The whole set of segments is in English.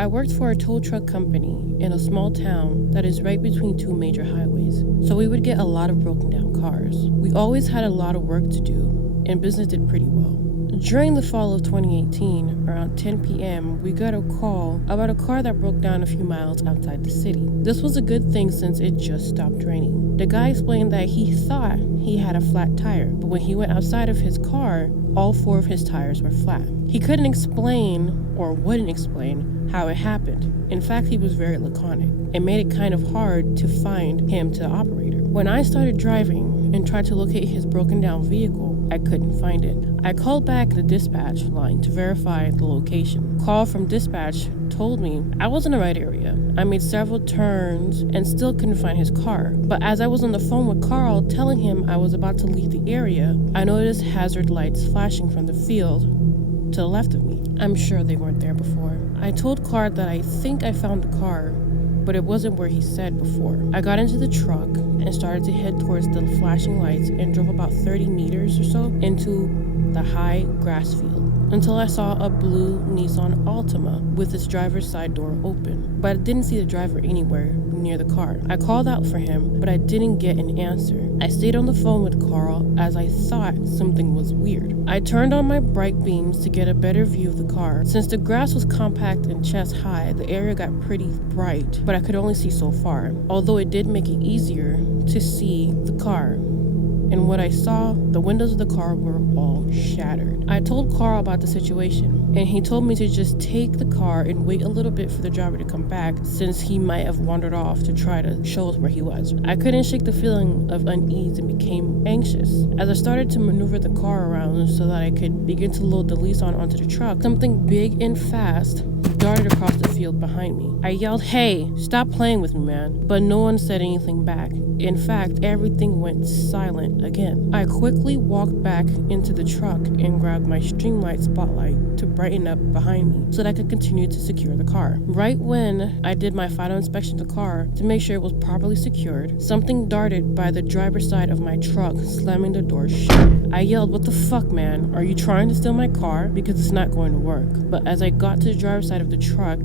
I worked for a tow truck company in a small town that is right between two major highways, so we would get a lot of broken down cars. We always had a lot of work to do, and business did pretty well. During the fall of 2018, around 10 p.m., we got a call about a car that broke down a few miles outside the city. This was a good thing since it just stopped raining. The guy explained that he thought he had a flat tire, but when he went outside of his car, all 4 of his tires were flat. He couldn't explain, or wouldn't explain, how it happened. In fact, he was very laconic. It made it kind of hard to find him to the operator. When I started driving and tried to locate his broken down vehicle, I couldn't find it. I called back the dispatch line to verify the location. Call from dispatch told me I was in the right area. I made several turns and still couldn't find his car. But as I was on the phone with Carl telling him I was about to leave the area, I noticed hazard lights flashing from the field to the left of me. I'm sure they weren't there before. I told Carl that I think I found the car, but it wasn't where he said before. I got into the truck and started to head towards the flashing lights and drove about 30 meters or so into the high grass field until I saw a blue Nissan Altima with its driver's side door open, but I didn't see the driver anywhere near the car. I called out for him, but I didn't get an answer. I stayed on the phone with Carl as I thought something was weird. I turned on my bright beams to get a better view of the car. Since the grass was compact and chest high, the area got pretty bright, but I could only see so far, although it did make it easier to see the car. And what I saw, the windows of the car were all shattered. I told Carl about the situation, and he told me to just take the car and wait a little bit for the driver to come back, since he might have wandered off to try to show us where he was. I couldn't shake the feeling of unease and became anxious. As I started to maneuver the car around so that I could begin to load the Nissan onto the truck, something big and fast darted across the field behind me. I yelled, "Hey, stop playing with me, man." But no one said anything back. In fact, everything went silent again. I quickly walked back into the truck and grabbed my Streamlight spotlight to brighten up behind me so that I could continue to secure the car. Right when I did my final inspection of the car to make sure it was properly secured, something darted by the driver's side of my truck, slamming the door shut. I yelled, "What the fuck, man? Are you trying to steal my car? Because it's not going to work." But as I got to the driver's side of the truck,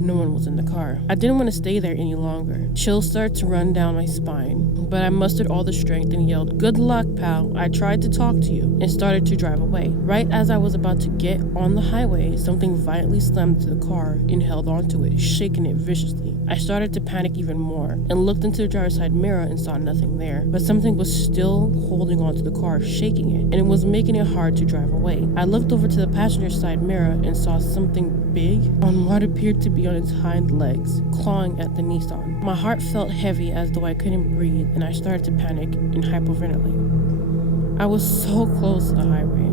no one was in the car. I didn't want to stay there any longer. Chills started to run down my spine, but I mustered all the strength and yelled, "Good luck, pal. I tried to talk to you," and started to drive away. Right as I was about to get on the highway, something violently slammed into the car and held onto it, shaking it viciously. I started to panic even more and looked into the driver's side mirror and saw nothing there, but something was still holding onto the car, shaking it, and it was making it hard to drive away. I looked over to the passenger side mirror and saw something big on what appeared to be on its hind legs, clawing at the Nissan. My heart felt heavy as though I couldn't breathe, and I started to panic and hyperventilate. I was so close to the highway.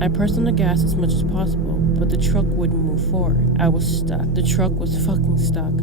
I pressed on the gas as much as possible, but the truck wouldn't move forward. I was stuck. The truck was fucking stuck.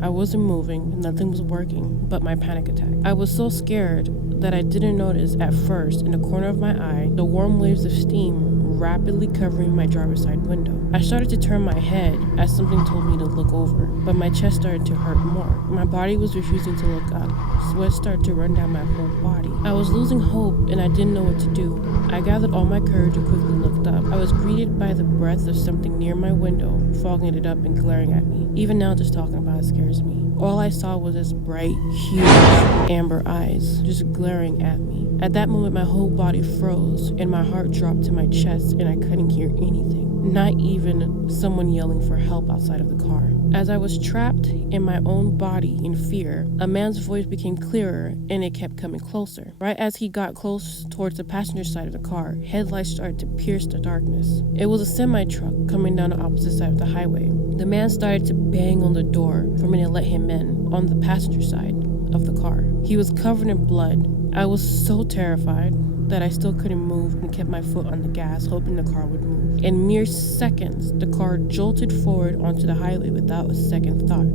I wasn't moving, nothing was working but my panic attack. I was so scared that I didn't notice at first, in the corner of my eye, the warm waves of steam rapidly covering my driver's side window. I started to turn my head as something told me to look over, but my chest started to hurt more. My body was refusing to look up. Sweat started to run down my whole body. I was losing hope and I didn't know what to do. I gathered all my courage and quickly looked up. I was greeted by the breath of something near my window, fogging it up and glaring at me. Even now, just talking about it scares me. All I saw was this bright, huge, amber eyes just glaring at me. At that moment, my whole body froze and my heart dropped to my chest and I couldn't hear anything, not even someone yelling for help outside of the car. As I was trapped in my own body in fear, a man's voice became clearer and it kept coming closer. Right as he got close towards the passenger side of the car, headlights started to pierce the darkness. It was a semi-truck coming down the opposite side of the highway. The man started to bang on the door for me to let him in on the passenger side of the car. He was covered in blood. I was so terrified that I still couldn't move and kept my foot on the gas, hoping the car would move. In mere seconds, the car jolted forward onto the highway without a second thought.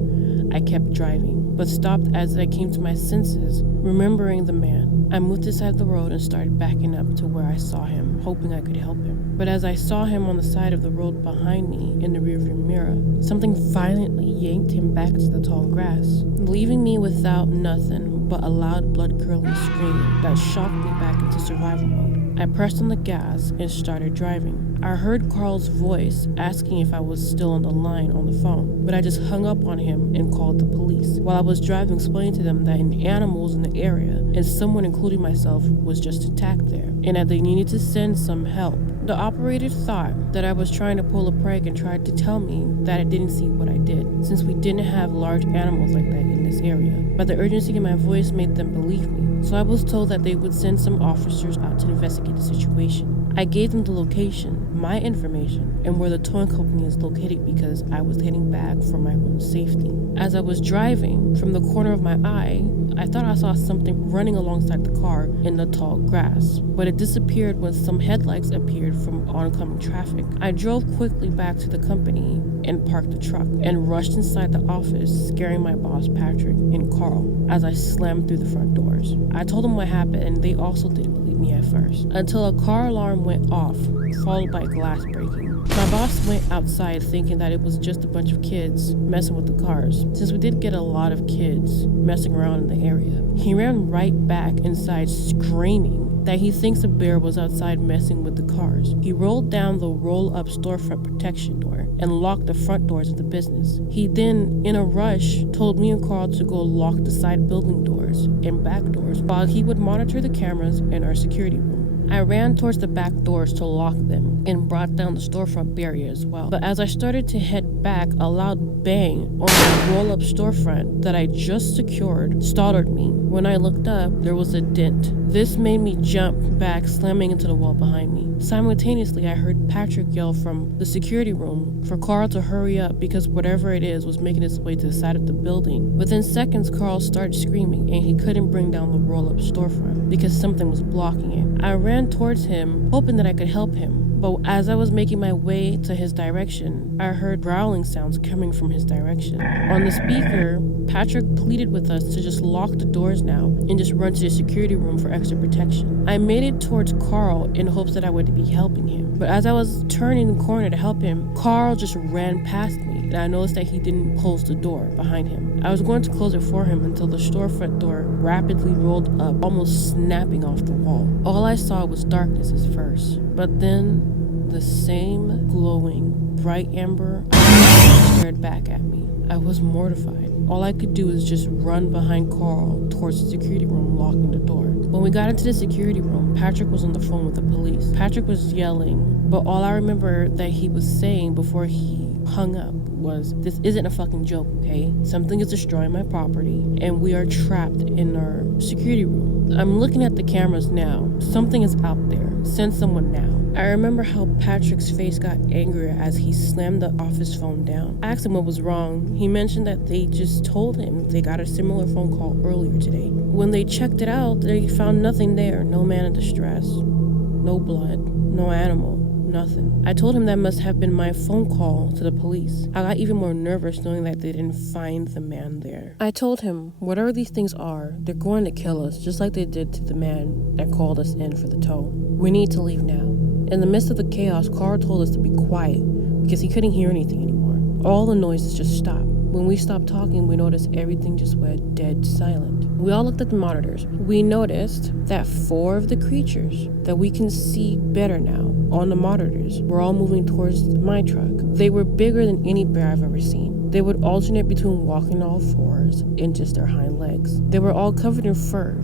I kept driving, but stopped as I came to my senses, remembering the man. I moved to the side of the road and started backing up to where I saw him, hoping I could help him. But as I saw him on the side of the road behind me in the rearview mirror, something violently yanked him back to the tall grass, leaving me without nothing but a loud blood-curdling scream that shocked me back into survival mode. I pressed on the gas and started driving. I heard Carl's voice asking if I was still on the line on the phone, but I just hung up on him and called the police. While I was driving, explaining to them that animals in the area and someone, including myself, was just attacked there and that they needed to send some help. The operator thought that I was trying to pull a prank and tried to tell me that I didn't see what I did, since we didn't have large animals like that in this area. But the urgency in my voice made them believe me, so I was told that they would send some officers out to investigate the situation. I gave them the location, my information, and where the towing company is located because I was heading back for my own safety. As I was driving, from the corner of my eye, I thought I saw something running alongside the car in the tall grass, but it disappeared when some headlights appeared from oncoming traffic. I drove quickly back to the company and parked the truck and rushed inside the office, scaring my boss Patrick and Carl as I slammed through the front doors. I told them what happened and they also didn't believe me at first, until a car alarm went off, followed by glass breaking. My boss went outside thinking that it was just a bunch of kids messing with the cars, since we did get a lot of kids messing around in the area. He ran right back inside screaming that he thinks a bear was outside messing with the cars. He rolled down the roll-up storefront protection door and locked the front doors of the business. He then, in a rush, told me and Carl to go lock the side building doors and back doors while he would monitor the cameras in our security room. I ran towards the back doors to lock them and brought down the storefront barrier as well. But as I started to head back, a loud bang on the roll-up storefront that I just secured startled me. When I looked up, there was a dent. This made me jump back, slamming into the wall behind me. Simultaneously, I heard Patrick yell from the security room for Carl to hurry up because whatever it is was making its way to the side of the building. Within seconds, Carl started screaming and he couldn't bring down the roll-up storefront because something was blocking it. I ran towards him, hoping that I could help him. But as I was making my way to his direction, I heard growling sounds coming from his direction. On the speaker, Patrick pleaded with us to just lock the doors now and just run to the security room for extra protection. I made it towards Carl in hopes that I would be helping him. But as I was turning the corner to help him, Carl just ran past me, and I noticed that he didn't close the door behind him. I was going to close it for him until the storefront door rapidly rolled up, almost snapping off the wall. All I saw was darkness at first, but then the same glowing, bright amber eyes stared back at me. I was mortified. All I could do was just run behind Carl towards the security room, locking the door. When we got into the security room, Patrick was on the phone with the police. Patrick was yelling, but all I remember that he was saying before he hung up was, "This isn't a fucking joke, okay? Something is destroying my property, and we are trapped in our security room. I'm looking at the cameras now. Something is out there. Send someone now." I remember how Patrick's face got angrier as he slammed the office phone down. I asked him what was wrong. He mentioned that they just told him they got a similar phone call earlier today. When they checked it out, they found nothing there. No man in distress, no blood, no animal, nothing. I told him that must have been my phone call to the police. I got even more nervous knowing that they didn't find the man there. I told him, whatever these things are, they're going to kill us, just like they did to the man that called us in for the tow. We need to leave now. In the midst of the chaos, Carl told us to be quiet because he couldn't hear anything anymore. All the noises just stopped. When we stopped talking, we noticed everything just went dead silent. We all looked at the monitors. We noticed that 4 of the creatures that we can see better now on the monitors were all moving towards my truck. They were bigger than any bear I've ever seen. They would alternate between walking all 4s and just their hind legs. They were all covered in fur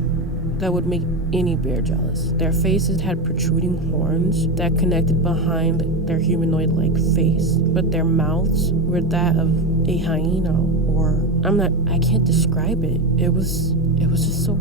that would make any bear jealous. Their faces had protruding horns that connected behind their humanoid-like face, but their mouths were that of a hyena, or I can't describe it. It was just so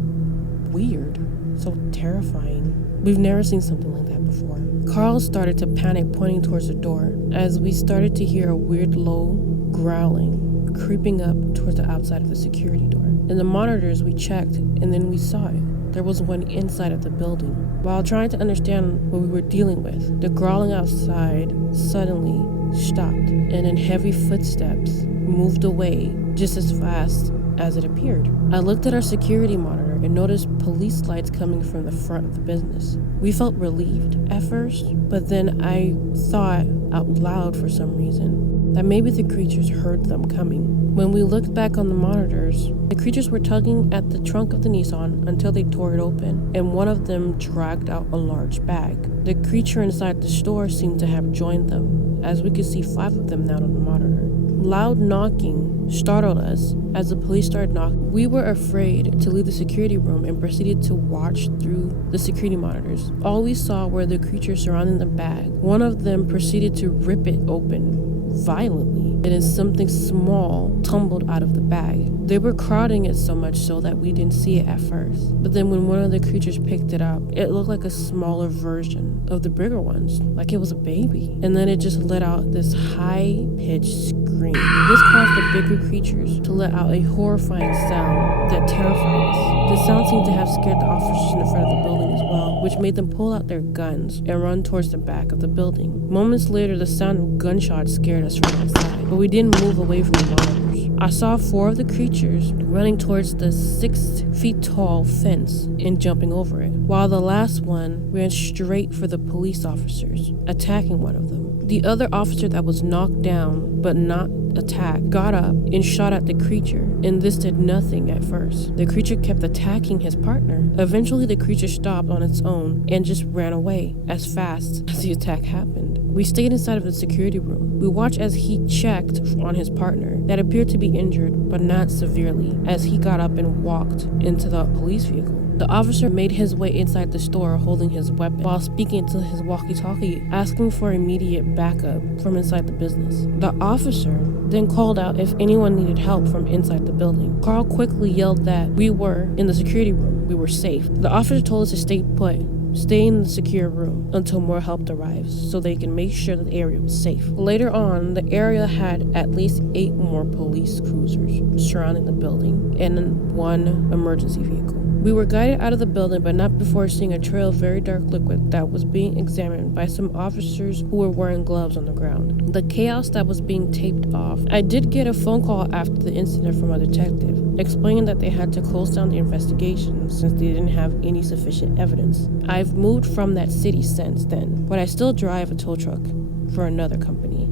weird, so terrifying. We've never seen something like that before. Carl started to panic, pointing towards the door, as we started to hear a weird low growling creeping up towards the outside of the security door. In the monitors, we checked, and then we saw it. There was one inside of the building. While trying to understand what we were dealing with, the growling outside suddenly stopped, and then heavy footsteps moved away just as fast as it appeared. I looked at our security monitor and noticed police lights coming from the front of the business. We felt relieved at first, but then I thought out loud for some reason that maybe the creatures heard them coming. When we looked back on the monitors, the creatures were tugging at the trunk of the Nissan until they tore it open, and one of them dragged out a large bag. The creature inside the store seemed to have joined them, as we could see 5 of them now on the monitor. Loud knocking startled us as the police started knocking. We were afraid to leave the security room and proceeded to watch through the security monitors. All we saw were the creatures surrounding the bag. One of them proceeded to rip it open violently, and then something small tumbled out of the bag. They were crowding it so much so that we didn't see it at first. But then when one of the creatures picked it up, it looked like a smaller version of the bigger ones, like it was a baby. And then it just let out this high-pitched scream. This caused the bigger creatures to let out a horrifying sound that terrified us. The sound seemed to have scared the officers in the front of the building as well, which made them pull out their guns and run towards the back of the building. Moments later, the sound of gunshots scared us from outside, but we didn't move away from the monitors. I saw 4 of the creatures running towards the 6 feet tall fence and jumping over it, while the last one ran straight for the police officers, attacking one of them. The other officer that was knocked down but not attacked got up and shot at the creature, and this did nothing at first. The creature kept attacking his partner. Eventually, the creature stopped on its own and just ran away as fast as the attack happened. We stayed inside of the security room. We watched as he checked on his partner that appeared to be injured, but not severely, as he got up and walked into the police vehicle. The officer made his way inside the store holding his weapon while speaking to his walkie-talkie, asking for immediate backup from inside the business. The officer then called out if anyone needed help from inside the building. Carl quickly yelled that we were in the security room. We were safe. The officer told us to stay put. Stay in the secure room until more help arrives so they can make sure that the area was safe. Later on, the area had at least 8 more police cruisers surrounding the building and 1 emergency vehicle. We were guided out of the building, but not before seeing a trail of very dark liquid that was being examined by some officers who were wearing gloves on the ground. The chaos that was being taped off. I did get a phone call after the incident from a detective, explaining that they had to close down the investigation since they didn't have any sufficient evidence. I've moved from that city since then, but I still drive a tow truck for another company.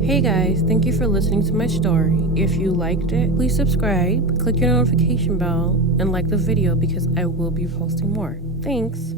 Hey guys, thank you for listening to my story. If you liked it, please subscribe, click your notification bell, and like the video because I will be posting more. Thanks!